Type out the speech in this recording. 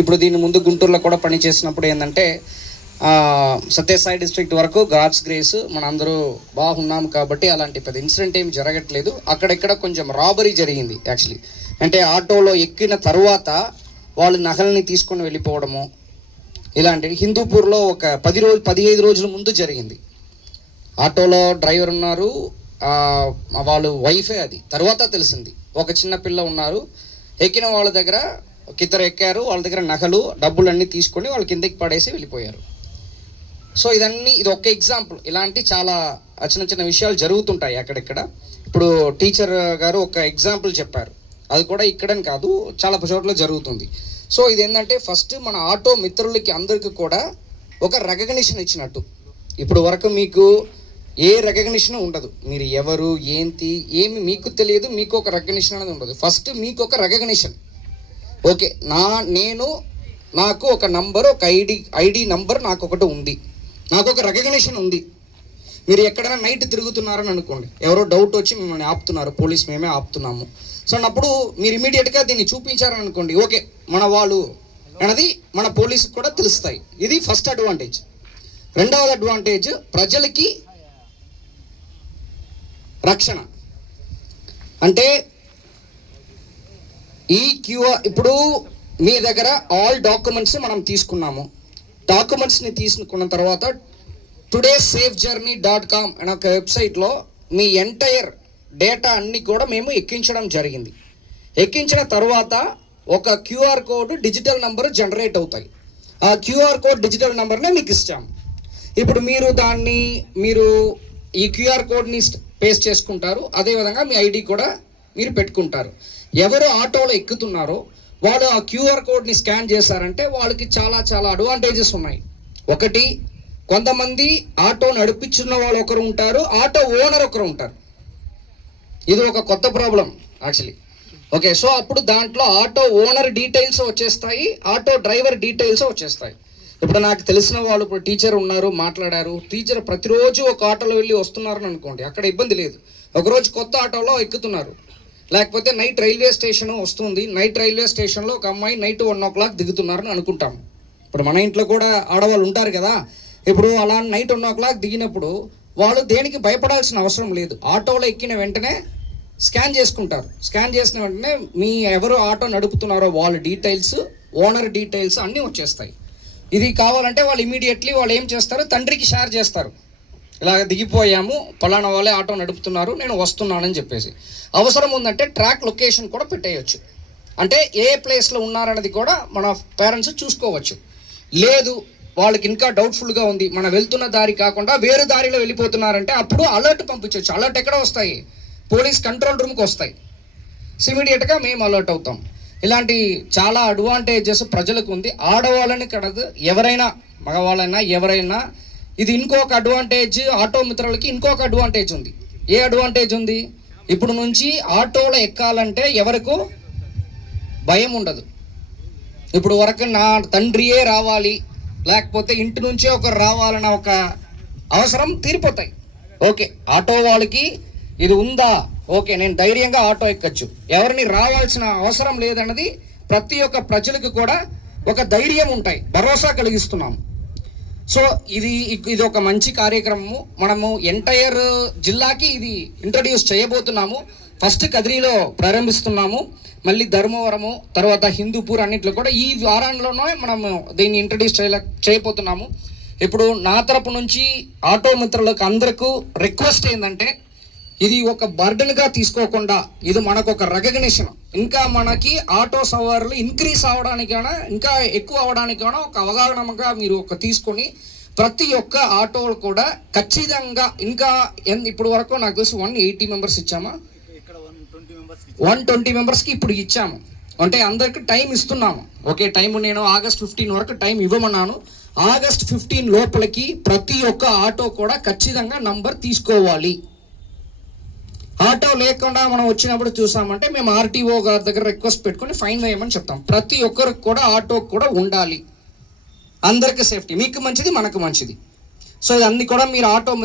ఇప్పుడు దీని ముందు గుంటూరులో కూడా పనిచేసినప్పుడు ఏంటంటే సత్యసాయి డిస్ట్రిక్ట్ వరకు గాడ్స్ గ్రేస్ మనందరూ బాగున్నాము కాబట్టి అలాంటి పెద్ద ఇన్సిడెంట్ ఏమి జరగట్లేదు. అక్కడెక్కడ కొంచెం రాబరీ జరిగింది యాక్చువల్లీ. అంటే ఆటోలో ఎక్కిన తర్వాత వాళ్ళు నగల్ని తీసుకొని వెళ్ళిపోవడము ఇలాంటివి హిందూపూర్లో ఒక 15 రోజుల ముందు జరిగింది. ఆటోలో డ్రైవర్ ఉన్నారు, వాళ్ళు వైఫే, అది తర్వాత తెలిసింది. ఒక చిన్న పిల్ల ఉన్నారు, ఎక్కిన వాళ్ళ దగ్గర ఇద్దరు ఎక్కారు, వాళ్ళ దగ్గర నగలు డబ్బులు అన్నీ తీసుకొని వాళ్ళు కిందకి పడేసి వెళ్ళిపోయారు. సో ఇది ఒక ఎగ్జాంపుల్. ఇలాంటి చాలా చిన్న చిన్న విషయాలు జరుగుతుంటాయి అక్కడెక్కడ. ఇప్పుడు టీచర్ గారు ఒక ఎగ్జాంపుల్ చెప్పారు, అది కూడా ఇక్కడని కాదు చాలా చోట్ల జరుగుతుంది. సో ఇది ఏంటంటే ఫస్ట్ మన ఆటో మిత్రులకి అందరికీ కూడా ఒక రికగ్నిషన్ ఇచ్చినట్టు. ఇప్పుడు వరకు మీకు ఏ రికగ్నిషన్ ఉండదు, మీరు ఎవరు ఏంటి ఏమి మీకు తెలియదు, మీకు ఒక రికగ్నిషన్ అనేది ఉండదు. ఫస్ట్ మీకు ఒక రికగ్నిషన్, ఓకే నాకు ఒక నంబర్, ఒక ఐడి నంబర్ నాకు ఒకటి ఉంది, నాకు ఒక రికగ్నిషన్ ఉంది. మీరు ఎక్కడైనా నైట్ తిరుగుతున్నారని అనుకోండి, ఎవరో డౌట్ వచ్చి మిమ్మల్ని ఆపుతున్నారు, పోలీస్ మేమే ఆపుతున్నాము. సో అన్నప్పుడు మీరు ఇమీడియట్గా దీన్ని చూపించారని అనుకోండి, ఓకే మన వాళ్ళు అనేది మన పోలీసుకి కూడా తెలుస్తాయి. ఇది ఫస్ట్ అడ్వాంటేజ్. రెండవది అడ్వాంటేజ్ ప్రజలకి రక్షణ. అంటే ఈ ఇప్పుడు మీ దగ్గర ఆల్ డాక్యుమెంట్స్ మనం తీసుకున్నాము. డాక్యుమెంట్స్ని తీసుకున్న తర్వాత todaySafeJourney.com అనే ఒక వెబ్సైట్లో మీ ఎంటైర్ డేటా అన్నీ కూడా మేము ఎక్కించడం జరిగింది. ఎక్కించిన తర్వాత ఒక QR code digital number generate అవుతాయి. ఆ క్యూఆర్ కోడ్ డిజిటల్ నంబర్నే మీకు ఇస్తాము. ఇప్పుడు మీరు ఈ క్యూఆర్ కోడ్ని పేస్ట్ చేసుకుంటారు, అదేవిధంగా మీ ఐడి కూడా మీరు పెట్టుకుంటారు. ఎవరు ఆటోలో ఎక్కుతున్నారో వాళ్ళు ఆ క్యూఆర్ కోడ్ని స్కాన్ చేశారంటే వాళ్ళకి చాలా చాలా అడ్వాంటేజెస్ ఉన్నాయి. ఒకటి, కొంతమంది ఆటో నడిపించిన వాళ్ళు ఒకరు ఉంటారు, ఆటో ఓనర్ ఒకరు ఉంటారు. ఇది ఒక కొత్త ప్రాబ్లం యాక్చువల్లీ. ఓకే, సో అప్పుడు దాంట్లో ఆటో ఓనర్ డీటెయిల్స్ వచ్చేస్తాయి, ఆటో డ్రైవర్ డీటెయిల్స్ వచ్చేస్తాయి. ఇప్పుడు నాకు తెలిసిన వాళ్ళు ఇప్పుడు టీచర్ ఉన్నారు, మాట్లాడారు. టీచర్ ప్రతిరోజు ఒక ఆటోలో వెళ్ళి వస్తున్నారని అనుకోండి, అక్కడ ఇబ్బంది లేదు. ఒకరోజు కొత్త ఆటోలో ఎక్కుతున్నారు, లేకపోతే నైట్ రైల్వే స్టేషన్ వస్తుంది, నైట్ రైల్వే స్టేషన్లో ఒక అమ్మాయి నైట్ 1 o'clock దిగుతున్నారని అనుకుంటాం. ఇప్పుడు మన ఇంట్లో కూడా ఆడవాళ్ళు ఉంటారు కదా, ఇప్పుడు అలా నైట్ 1 o'clock దిగినప్పుడు వాళ్ళు దేనికి భయపడాల్సిన అవసరం లేదు. ఆటోలో ఎక్కిన వెంటనే స్కాన్ చేసుకుంటారు. స్కాన్ చేసిన వెంటనే మీ ఎవరు ఆటో నడుపుతున్నారో వాళ్ళ డీటెయిల్స్, ఓనర్ డీటెయిల్స్ అన్నీ వచ్చేస్తాయి. ఇది కావాలంటే వాళ్ళు ఇమీడియట్లీ వాళ్ళు ఏం చేస్తారు, తండ్రికి షేర్ చేస్తారు, ఇలా దిగిపోయాము, పలానా వాళ్ళే ఆటో నడుపుతున్నారు, నేను వస్తున్నానని చెప్పేసి. అవసరం ఉందంటే ట్రాక్ లొకేషన్ కూడా పెట్టేయచ్చు. అంటే ఏ ప్లేస్లో ఉన్నారనేది కూడా మన పేరెంట్స్ చూసుకోవచ్చు. లేదు వాళ్ళకి ఇంకా డౌట్ఫుల్గా ఉంది, మనం వెళ్తున్న దారి కాకుండా వేరే దారిలో వెళ్ళిపోతున్నారంటే అప్పుడు అలర్ట్ పంపించవచ్చు. అలర్ట్ ఎక్కడ వస్తాయి, పోలీస్ కంట్రోల్ రూమ్కి వస్తాయి. ఇమీడియట్గా మేము అలర్ట్ అవుతాం. ఇలాంటి చాలా అడ్వాంటేజెస్ ప్రజలకు ఉంది. ఆడవాళ్ళని కడదు, ఎవరైనా మగవాళ్ళైనా ఎవరైనా. ఇది ఇంకొక అడ్వాంటేజ్, ఆటో మిత్రులకి ఇంకొక అడ్వాంటేజ్ ఉంది. ఏ అడ్వాంటేజ్ ఉంది, ఇప్పుడు నుంచి ఆటోలో ఎక్కాలంటే ఎవరికి భయం ఉండదు. ఇప్పుడు వరకు నా తండ్రియే రావాలి, లేకపోతే ఇంటి నుంచే ఒకరు రావాలన్న ఒక అవసరం తీరిపోతాయి. ఓకే, ఆటో వాళ్ళకి ఇది ఉందా, ఓకే నేను ధైర్యంగా ఆటో ఎక్కచ్చు, ఎవరిని రావాల్సిన అవసరం లేదన్నది ప్రతి ఒక్క ప్రజలకు కూడా ఒక ధైర్యం ఉంటాయి, భరోసా కలిగిస్తున్నాము. సో ఇది ఒక మంచి కార్యక్రమము. మనము ఎంటైర్ జిల్లాకి ఇది ఇంట్రడ్యూస్ చేయబోతున్నాము. ఫస్ట్ కదిరిలో ప్రారంభిస్తున్నాము, మళ్ళీ ధర్మవరము, తర్వాత హిందూపూర్ అన్నింటిలో కూడా ఈ వారంలోనే మనము దీన్ని ఇంట్రడ్యూస్ చేయబోతున్నాము. ఇప్పుడు నా తరపు నుంచి ఆటో మిత్రులకు అందరికీ రిక్వెస్ట్ ఏంటంటే, ఇది ఒక బర్డన్గా తీసుకోకుండా ఇది మనకు ఒక రికగ్నిషన్. ఇంకా మనకి ఆటో సవార్లు ఇంక్రీజ్ అవడానికైనా ఇంకా ఎక్కువ అవడానికైనా ఒక అవగాహనగా మీరు ఒక తీసుకొని ప్రతి ఒక్క ఆటోలు కూడా ఖచ్చితంగా ఇంకా ఇప్పుడు వరకు నాకు తెలిసి 180 మెంబర్స్ ఇచ్చామా, 120 మెంబర్స్కి ఇప్పుడు ఇచ్చాము. అంటే అందరికి టైం ఇస్తున్నాము. ఓకే, టైం నేను August 15 వరకు టైం ఇవ్వమన్నాను. August 15 లోపలికి ప్రతి ఒక్క ఆటో కూడా ఖచ్చితంగా నంబర్ తీసుకోవాలి. ఆటో లేకుండా మనం వచ్చినప్పుడు చూసామంటే మేము ఆర్టీఓ గారి దగ్గర రిక్వెస్ట్ పెట్టుకొని ఫైన్ వేయమని చెప్తాం. ప్రతి ఒక్కరికి కూడా ఆటో కూడా ఉండాలి, అందరికీ సేఫ్టీ, మీకు మంచిది మనకు మంచిది. సో ఇదన్నీ కూడా మీరు ఆటో